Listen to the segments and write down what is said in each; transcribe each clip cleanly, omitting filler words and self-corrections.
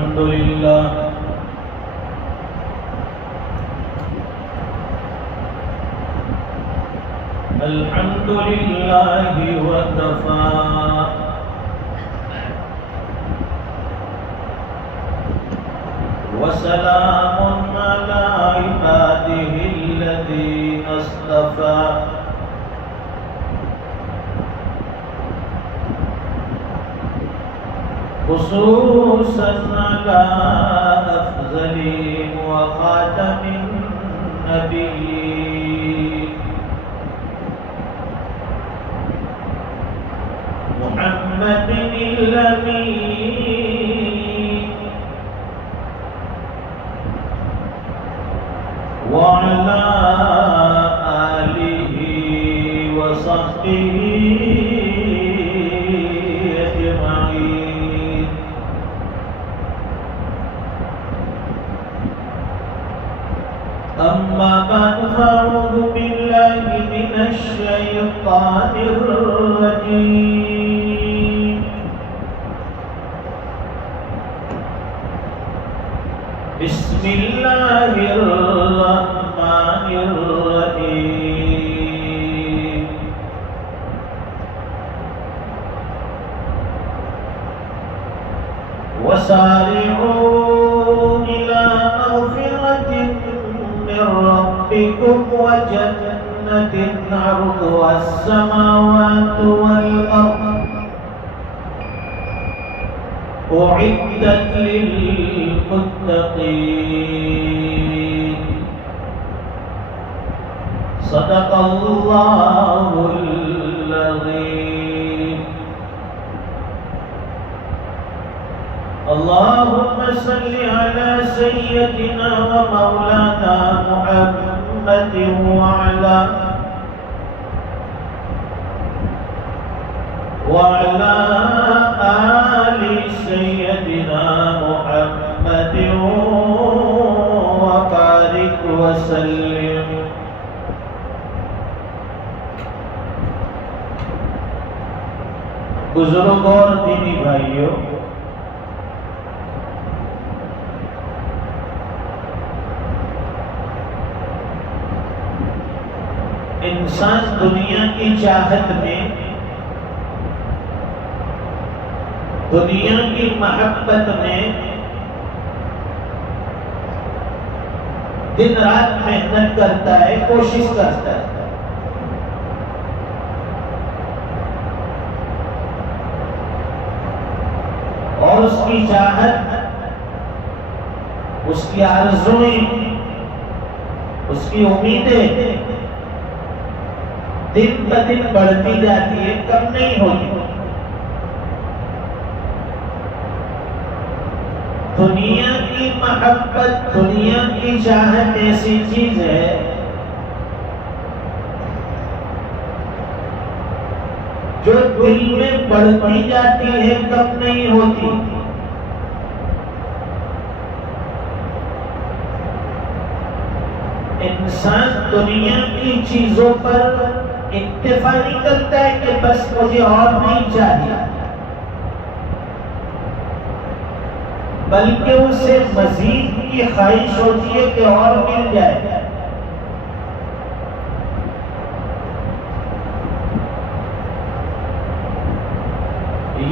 الحمد لله الحمد لله وكفى وسلام على عباده الذين اصطفى خصوصا على أفضل وخاتم النبيين محمد الأمين وعلى آله وصحبه أما بعد فأعوذ بالله من الشيطان الرجيم بسم الله الرحمن الرحيم وسارعوا إلى مغفرة من ربكم وجنة عرضها السماوات والأرض أعدت للمتقين صدق الله العظيم اللهم صل على سيدنا ومولانا محمد وعلى آل سيدنا محمد وبارك وسلم بزرگوں اور دینی بھائیوں، انسان دنیا کی چاہت میں، دنیا کی محبت میں دن رات محنت کرتا ہے، کوشش کرتا ہے، اور اس کی چاہت، اس کی آرزوئیں، اس کی امیدیں دن بدن بڑھتی جاتی ہے، کم نہیں ہوتی۔ دنیا کی محبت، دنیا کی چاہت ایسی چیز ہے جو دل میں بڑھتی جاتی ہے، کم نہیں ہوتی۔ انسان دنیا کی چیزوں پر اکتفا نہیں کرتا ہے کہ بس مجھے اور نہیں چاہیے، بلکہ اسے مزید کی خواہش ہوتی ہے کہ اور مل جائے۔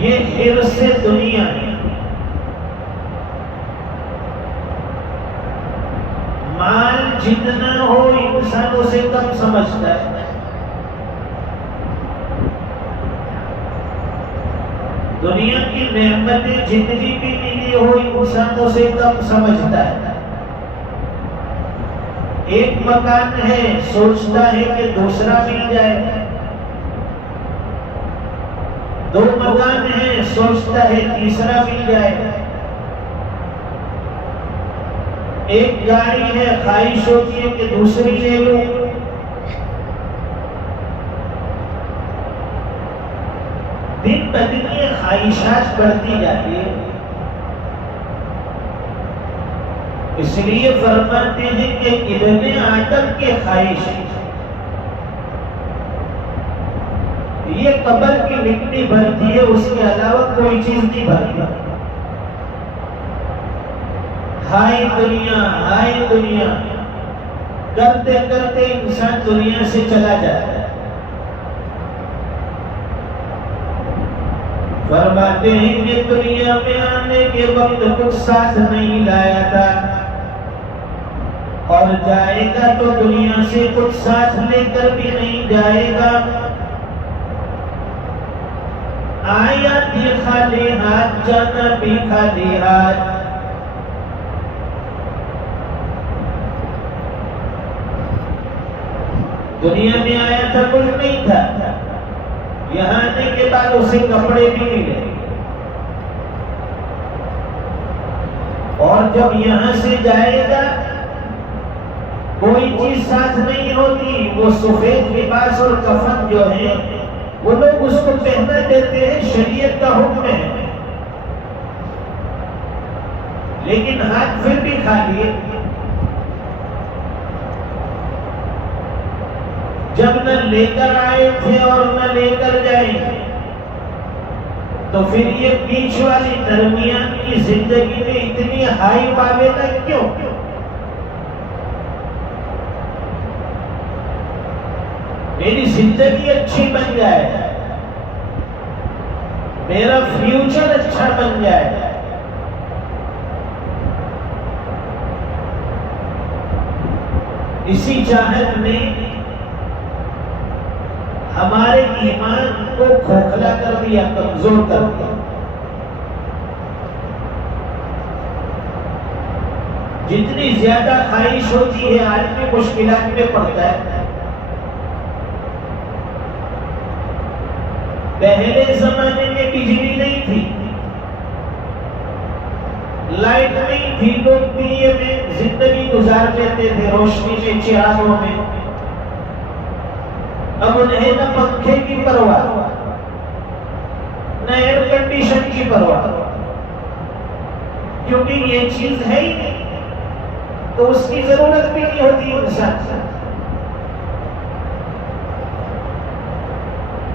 یہ حرص دنیا ہے۔ مال جتنا ہو انسان اسے کم سمجھتا ہے، دنیا کی نعمتیں جتنی بھی ملی ہو انسان اسے کم سمجھتا ہے۔ ایک مکان ہے، سوچتا ہے کہ دوسرا مل جائے، دو مکان ہے، سوچتا ہے تیسرا مل جائے، ایک گاڑی ہے، خواہش ہوتی ہے کہ دوسری لے لوں۔ دن بدن یہ خواہشات بڑھتی جاتی ہے، اس لیے فرماتے ہیں کہ ابن آدم کی خواہش یہ قبر کی مٹی بھرتی ہے، اس کے علاوہ کوئی چیز نہیں بھرتی۔ ہائے دنیا کرتے کرتے انسان دنیا سے چلا جاتا ہے۔ فرماتے ہیں کہ دنیا میں آنے کے وقت کچھ ساتھ نہیں لایا تھا، اور جائے گا تو دنیا سے کچھ ساتھ لے کر بھی نہیں جائے گا۔ آیا بھی خالی ہاتھ، جانا بھی خالی ہاتھ۔ دنیا میں آیا تھا کچھ نہیں تھا، یہاں آنے کے بعد اسے کپڑے بھی ملے، اور جب یہاں سے جائے گا کوئی چیز ساتھ نہیں ہوتی۔ وہ سفید لباس اور کفن جو ہے وہ لوگ اس کو پہنا دیتے ہیں، شریعت کا حکم ہے، لیکن ہاتھ پھر بھی خالی ہے۔ جب نہ لے کر آئے تھے اور نہ لے کر جائیں گے، تو پھر یہ بیچ والی درمیان کی زندگی میں اتنی ہائی پاوے تھا کیوں؟ میری زندگی اچھی بن جائے، میرا فیوچر اچھا بن جائے، اسی چاہت میں ہمارے ایمان کو کھوکھلا کر دیا، کمزور کر دیا۔ جتنی زیادہ خواہش ہوتی ہے آدمی مشکلات میں پڑتا ہے۔ پہلے زمانے میں بجلی نہیں تھی، لائٹ نہیں تھی، لوگ دیے میں زندگی گزار لیتے تھے، روشنی میں، چراغوں میں۔ اب انہیں نہ پنکھے کی پرواہ، نہ ایئر کنڈیشن کی پرواہ، کیونکہ یہ چیز ہے ہی نہیں، تو اس کی ضرورت بھی نہیں ہوتی انسان سے۔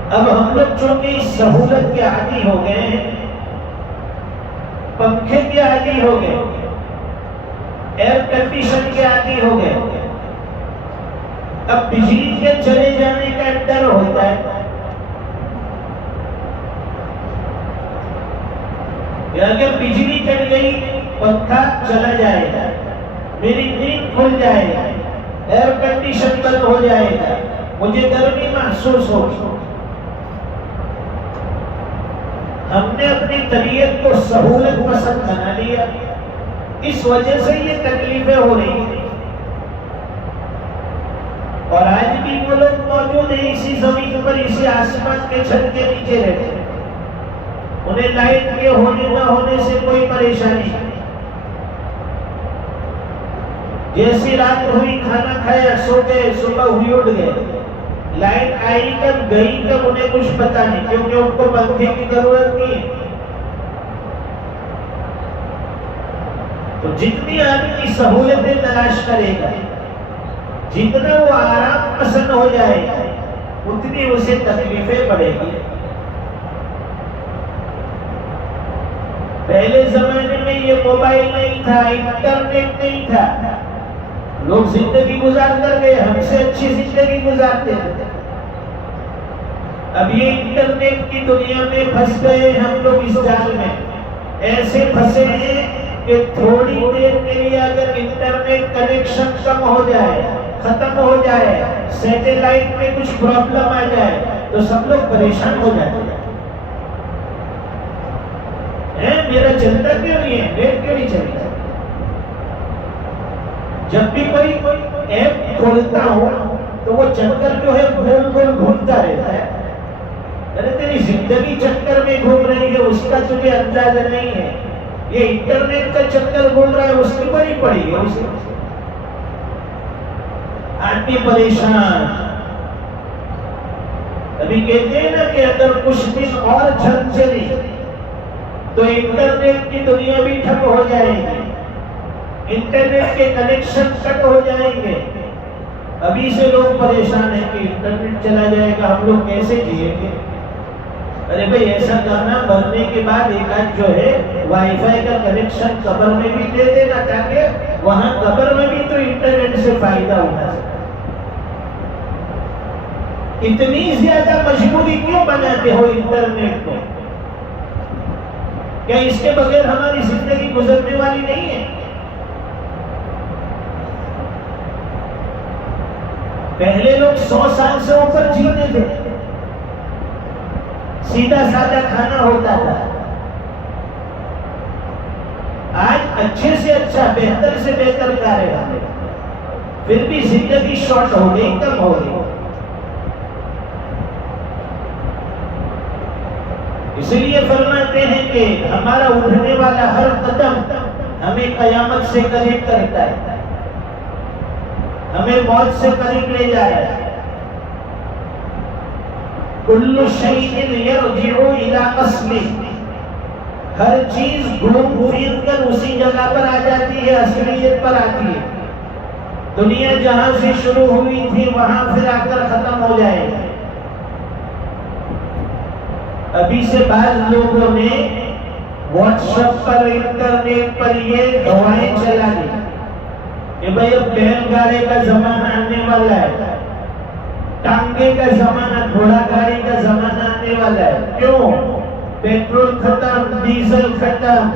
اب ہم لوگ چونکہ اس سہولت کے عادی ہو گئے ہیں، پنکھے کے عادی ہو گئے، ایئر کنڈیشن کے عادی ہو گئے، اب بجلی کے چلے جانے کا ڈر ہوتا ہے کہ اگر بجلی چلی گئی، پنکھا چلا جائے گا، میری نیند کھل جائے گا، ایئر کنڈیشن بند ہو جائے گا، مجھے گرمی محسوس ہوگی۔ ہم نے اپنی طبیعت کو سہولت پسند بنا لیا، اس وجہ سے یہ تکلیفیں ہو رہی ہیں۔ اور آج بھی وہ لوگ موجود ہیں اسی زمین پر، اسی آسمان کے چھت کے نیچے رہتے ہیں، انہیں لائٹ کے ہونے نہ ہونے سے کوئی پریشانی نہیں۔ جیسی رات ہوئی، کھانا کھایا، سو گئے، صبح ہوئی اٹھ گئے، لائٹ آئی کب گئی کب انہیں کچھ پتا نہیں، کیونکہ ان کو پنکھے کی ضرورت نہیں ہے۔ تو جتنی آدمی سہولتیں تلاش کرے گا، جتنا وہ آرام پسند ہو جائے گا، اتنی اسے تکلیفیں پڑے گی۔ پہلے زمانے میں یہ موبائل نہیں تھا، انٹرنیٹ نہیں تھا، لوگ زندگی گزار کر گئے، ہم سے اچھی زندگی گزارتے تھے۔ اب یہ انٹرنیٹ کی دنیا میں پھنس گئے ہم لوگ، اس جال میں ایسے پھنسے ہیں کہ تھوڑی دیر کے لیے اگر انٹرنیٹ کنیکشن کم ہو جائے، ختم ہو جائے، سیٹلائٹ میں کچھ پرابلم آ جائے تو سب لوگ پریشان ہو جاتے ہیں۔ میرا چلتا کیوں نہیں ہے، نیٹ کیوں نہیں چلتا؟ جب بھی کوئی ایپ کھولتا ہوں تو وہ چکر جو ہے گول گول گھومتا رہتا ہے۔ ارے تیری زندگی چکر میں گھوم رہی ہے، اس کا تجھے اندازہ نہیں ہے۔ یہ انٹرنیٹ کا چکر گھوم رہا ہے، اس کی بڑی پڑی ہے، اس آدمی پریشان۔ ابھی کہتے ہیں نا کہ اگر کچھ دن اور جھنگ چلی تو انٹرنیٹ کی دنیا بھی ٹھپ ہو جائے گی، انٹرنیٹ کے کنیکشن کٹ ہو جائیں گے۔ ابھی سے لوگ پریشان ہیں کہ انٹرنیٹ چلا جائے گا، ہم لوگ کیسے جیئیں گے؟ ارے بھائی ایسا کرنا، مرنے کے بعد ایک آدھ جو ہے وائی فائی کا کنیکشن قبر میں بھی دے دینا، تاکہ وہاں قبر میں بھی تو انٹرنیٹ سے فائدہ اٹھا سکے۔ اتنی زیادہ مجبوری کیوں بناتے ہو انٹرنیٹ کو؟ کیا اس کے بغیر ہماری زندگی گزرنے والی نہیں ہے؟ پہلے لوگ 100 سال سے اوپر جیتے تھے، سیدھا سادہ کھانا ہوتا تھا۔ آج اچھے سے اچھا، بہتر سے بہتر کارے آتے، پھر بھی زندگی شارٹ ہو گئی، کم ہو گئی۔ اس لیے فرماتے ہیں کہ ہمارا اٹھنے والا ہر قدم ہمیں قیامت سے قریب کرتا ہے، ہمیں موت سے قریب لے جائے۔ کل شیء یرجع الی اصلہ، ہر چیز گھوم پھر کر اسی جگہ پر آ جاتی ہے، اصلیت پر آتی ہے۔ دنیا جہاں سے شروع ہوئی تھی وہاں پھر آ کر ختم ہو جائے گا۔ ابھی سے بعض لوگوں نے واٹس ایپ پر، انٹرنیٹ پر یہ ہوائیں چلا دی کہ بھائی اب بیل گاڑی کا زمانہ آنے والا ہے، ٹانگے کا زمانہ، گھوڑا گاڑی کا زمانہ آنے والا ہے۔ کیوں؟ پیٹرول ختم، ڈیزل ختم،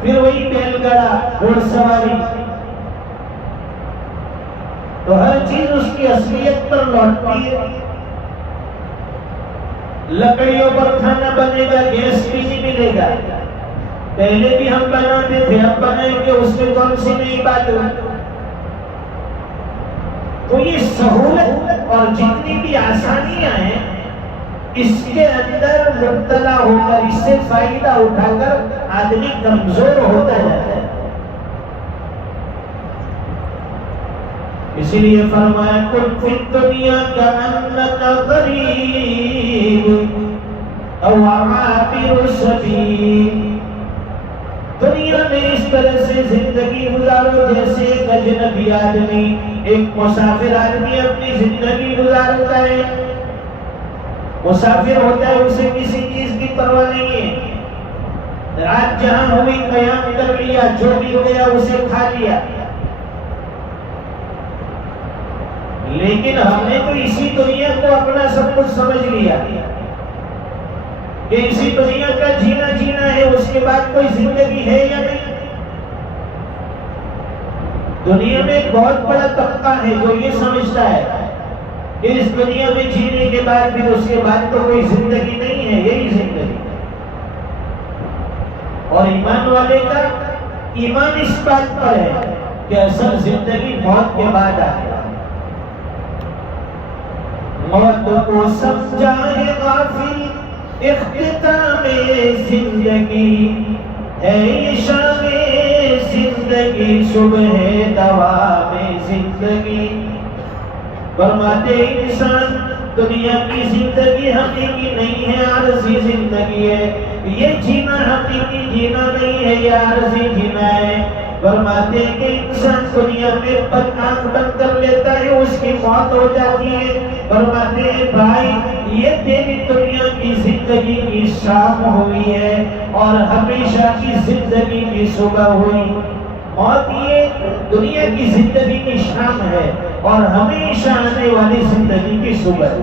پھر وہی بیل گاڑا، گھوڑ سواری۔ تو ہر چیز اس کی اصلیت پر لوٹتی ہے۔ لکڑیوں پر کھانا بنے گا، گیس بھی نہیں ملے گا۔ پہلے بھی ہم بناتے تھے، اب بنائیں گے، اس میں کون سی نئی بات ہوئی؟ تو یہ سہولت اور جتنی بھی آسانیاں ہیں، اس کے اندر مبتلا ہو کر، اس سے فائدہ اٹھا کر آدمی کمزور ہوتا جاتا ہے۔ اسی لیے فرمایا کن فی الدنیا کأنک غریب او عابر سبیل، دنیا میں اس طرح سے زندگی گزارو جیسے ایک اجنبی آدمی، ایک مسافر آدمی اپنی زندگی گزارتا ہے۔ مسافر ہوتا ہے، اسے کسی چیز کی پرواہ نہیں ہے، رات جہاں ہوئی قیام کر لیا، جو بھی گیا اسے کھا لیا۔ لیکن ہم نے تو اسی دنیا کو اپنا سب کچھ سمجھ لیا کہ اسی دنیا کا جینا ہے، اس کے بعد کوئی زندگی ہے یا نہیں۔ دنیا میں ایک بہت بڑا طبقہ ہے جو یہ سمجھتا ہے کہ اس دنیا میں جینے کے بعد پھر اس کے بعد تو کوئی زندگی نہیں ہے، یہی زندگی۔ اور ایمان والے کا ایمان اس بات پر ہے کہ اصل زندگی موت کے بعد آئے۔ موت کو سمجھا ہے غافل، اختتام زندگی ہے یہ شام زندگی، صبح دوام زندگی۔ فرماتے انسان دنیا کی زندگی حقیقی نہیں ہے، عارضی زندگی ہے، یہ جینا حقیقی جینا نہیں ہے، یہ عارضی جینا ہے۔ فرماتے ہیں کہ انسان دنیا میں آنکھ بند کر لیتا ہے، اس کی موت ہو جاتی ہے۔ فرماتے ہیں بھائی یہ تیری دنیا کی زندگی کی شام ہوئی ہے اور ہمیشہ کی زندگی کی صبح ہوئی۔ موت یہ دنیا کی زندگی کی شام ہے اور ہمیشہ آنے والی زندگی کی صبح۔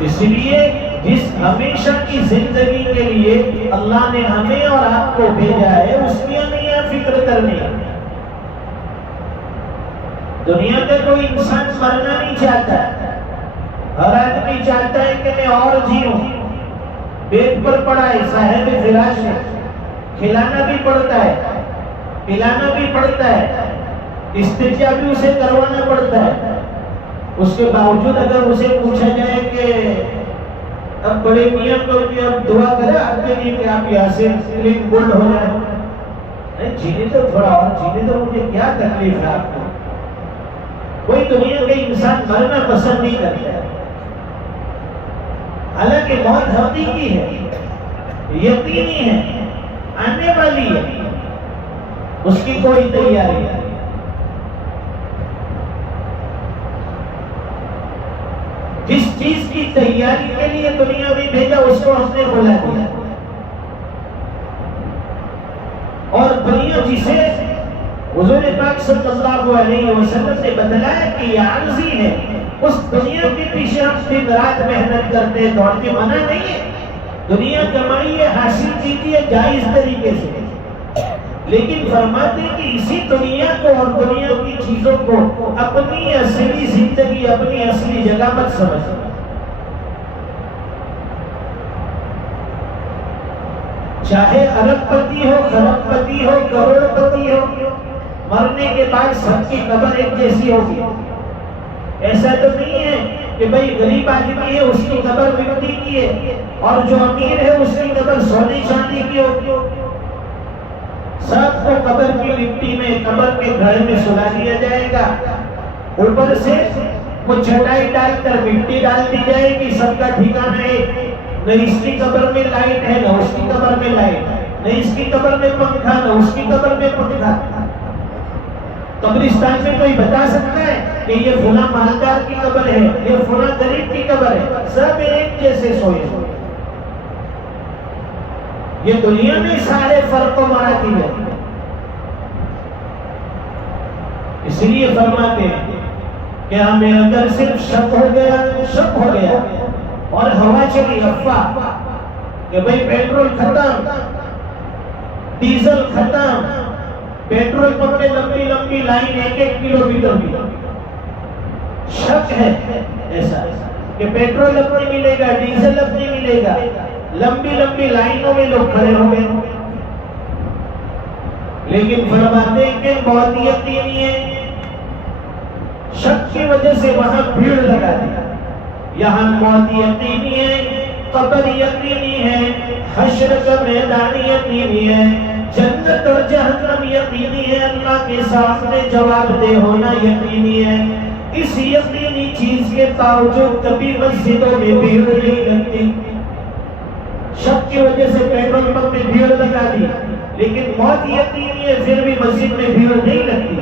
اس لیے جس ہمیشہ کی زندگی کے لیے اللہ نے ہمیں اور آپ کو بھیجا ہے، اس کی ہمیں یہ فکر کرنی ہے۔ دنیا کا کوئی انسان مرنا نہیں چاہتا، ہر آدمی چاہتا ہے کہ میں اور جیوں۔ بیڈ پر پڑا ہے، صاحب فراش ہے، کھلانا بھی پڑتا ہے، پلانا بھی پڑتا ہے، استنجا بھی اسے کروانا پڑتا ہے۔ اس کے باوجود اگر اسے پوچھا جائے کہ اب بڑے میاں کو کہ اب دعا کرے آپ کے لیے کہ آپ یہاں سے کلین بولڈ ہو جائے، جینے تو تھوڑا اور جینے تو، مجھے کیا تکلیف ہے آپ کو؟ کوئی دنیا کا انسان مرنا پسند نہیں کرتا ہے، حالانکہ موت حقیقی ہے، یقینی ہے، آنے والی ہے، اس کی کوئی تیاری ہے۔ جس چیز کی تیاری کے لیے دنیا میں بھیجا اس کو ہم نے بلا دیا، اور دنیا جسے حضور پاک صلی اللہ علیہ وسلم نے بتلایا کہ یہ عارضی ہے، اس دنیا کے پیچھے ہم دن رات محنت کرتے دوڑتے، منع نہیں ہے، دنیا کمائیے، حاصل کیجیے جائز طریقے سے، لیکن فرماتے ہیں کہ اسی دنیا کو اور دنیا کی چیزوں کو اپنی اصلی زندگی، اپنی اصلی جگہ مت سمجھو۔ چاہے ارب پتی ہو، خرب پتی ہو، کروڑ پتی ہو، مرنے کے بعد سب کی قبر ایک جیسی ہوگی۔ ایسا تو نہیں ہے کہ بھئی غریب آدمی ہے اس کی قبر مٹی کی ہے اور جو امیر ہے اس کی قبر سونے چاندی کی ہوگی۔ سب کو قبر کی مٹی میں، قبر کے گھر میں سلا دیا جائے گا، اوپر سے وہ چٹائی ڈال کر مٹی ڈال دی جائے گی، سب کا ٹھکانہ ہے، نہ اس کی قبر میں لائٹ ہے نہ اس کی قبر میں لائٹ، نہ اس کی قبر میں پنکھا نہ اس کی قبر میں پنکھا۔ قبرستان میں کوئی بتا سکتا ہے کہ یہ فلاں مالدار کی قبر ہے، یہ فلاں غریب کی قبر ہے؟ سب ایک جیسے سوئے ہوئے۔ یہ دنیا میں سارے فرق و مراتب ہے، اس لیے فرماتے ہیں کہ ہمیں اگر صرف شک ہو گیا اور ہوا چلی افواہ کہ بھئی پیٹرول ختم، ڈیزل ختم، پیٹرول پمپ میں لمبی لمبی لائن 1-1 کلومیٹر کی، شک ہے ایسا کہ پیٹرول اب نہیں ملے گا، ڈیزل اب نہیں ملے گا، لمبی لمبی لائنوں میں لوگ کھڑے ہو گئے، لیکن فرماتے ہیں کہ بہت یقینی ہے، شک کی وجہ سے وہاں بھیڑ لگا دی، یہاں موت یقینی ہے، قبر یقینی ہے، حشر کا میدان یقینی ہے، جنت اور جہنم یقینی ہے، اللہ کے سامنے جواب دہ ہونا یقینی ہے۔ اس یقینی چیز کے باوجود کبھی مسجدوں میں بھیڑ نہیں لگتی، شک کی وجہ سے پیٹرول پمپ میں بھیڑ لگا دی، لیکن موت یقینی ہے پھر بھی مسجد میں بھیڑ نہیں لگتی۔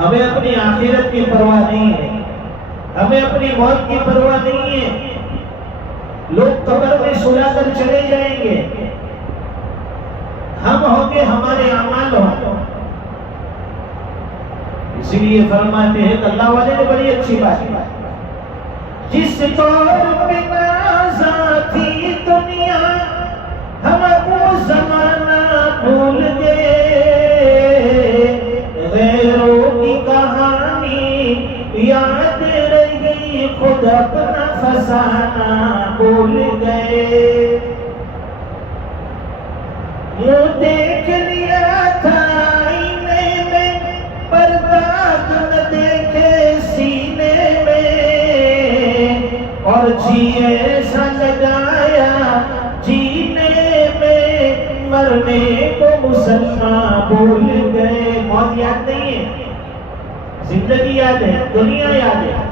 ہمیں اپنی آخرت کی پرواہ نہیں ہے، ہمیں اپنی موت کی پرواہ نہیں ہے، لوگ قبر میں سلا کر چلے جائیں گے، ہم ہوں گے، ہمارے اعمال ہوں۔ اسی لیے فرماتے ہیں کہ اللہ والے نے بڑی اچھی بات کی، جس طور پہ نازا تھی دنیا ہم وہ زمانہ بھول گئے، غیروں کی کہانی یاد رہی، خود اپنا فسانہ بھول گئے۔ وہ دیکھ لیا تھا آئینے میں پر داغ نہ دیکھے سینے میں، اور جی ایسا لگایا جینے میں، مرنے کو مسلمان بھول گئے۔ موت یاد نہیں ہے، زندگی یاد ہے، دنیا یاد ہے۔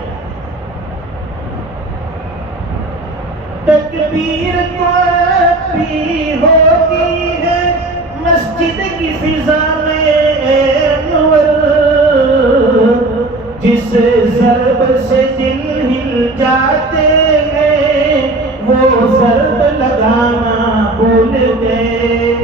تکبیر تو بھی ہوتی ہے مسجد کی فضا میں انور، جس ضرب سے دل ہل جاتے ہیں وہ ضرب لگانا بھول گئے۔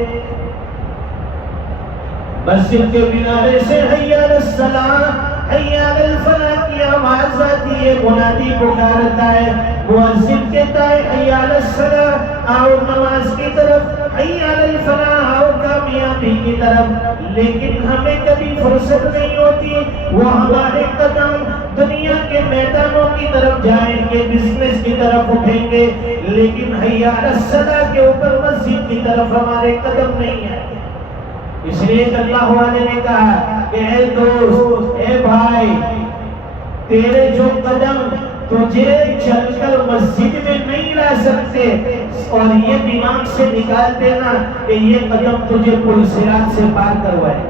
مسجد کے کنارے سے حی علی الصلاۃ حی علی الفلاح کی آواز آتی ہے، منادی پکارتا ہے، مؤذن کہتا ہے حی علی الصلاۃ، آؤ نماز کی طرف، حی علی الفلاح، آؤ کامیابی کی طرف، لیکن ہمیں کبھی فرصت نہیں ہوتی، وہ ہمارے قدم دنیا کے میدانوں کی طرف جائیں گے، بزنس کی طرف اٹھیں گے، لیکن حی علی الصلاۃ کے اوپر مسجد کی طرف ہمارے قدم نہیں آئے۔ اس لیے اللہ والے نے کہا کہ اے دوست، اے بھائی، تیرے جو قدم تجھے چل کر مسجد میں نہیں لا سکتے، اور یہ دماغ سے نکال دینا کہ یہ قدم تجھے پل صراط سے پار کروائے۔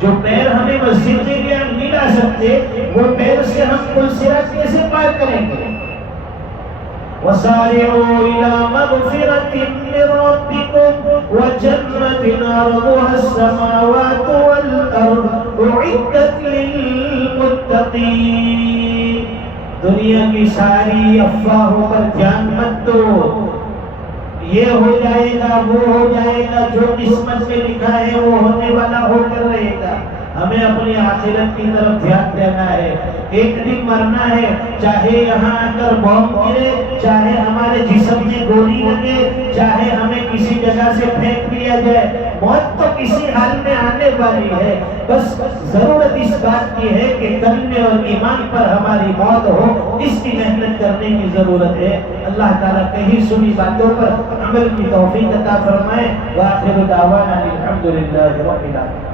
جو پیر ہمیں مسجد میں نہیں لا سکتے، وہ پیر سے ہم پل صراط کیسے پار کریں گے؟ وَسَارِعُوا إِلَى مَغْفِرَةٍ مِّن رَّبِّكُمْ وَجَنَّةٍ عَرْضُهَا السَّمَاوَاتُ وَالْأَرْضُ أُعِدَّتْ لِلْمُتَّقِينَ المتقین. دنیا کی ساری افواہوں پر دھیان مت دو. یہ ہو جائے گا، وہ ہو جائے گا، جو قسمت میں لکھا ہے وہ ہونے والا ہو کر رہے گا. ہمیں اپنی آخرت کی طرف دھیان دینا ہے. ایک دن مرنا ہے، چاہے یہاں آ کر بم گرے، چاہے ہمارے جسم میں گولی لگے، چاہے ہمیں کسی جگہ سے پھینک دیا جائے، موت تو کسی حال میں آنے والی ہے. بس ضرورت اس بات کی ہے کہ کلمے اور ایمان پر ہماری موت ہو، اس کی محنت کرنے کی ضرورت ہے. اللہ تعالیٰ کہیں سنی باتوں پر عمل کی توفیق عطا فرمائے. وآخر دعوانا الحمدللہ رب العالمین.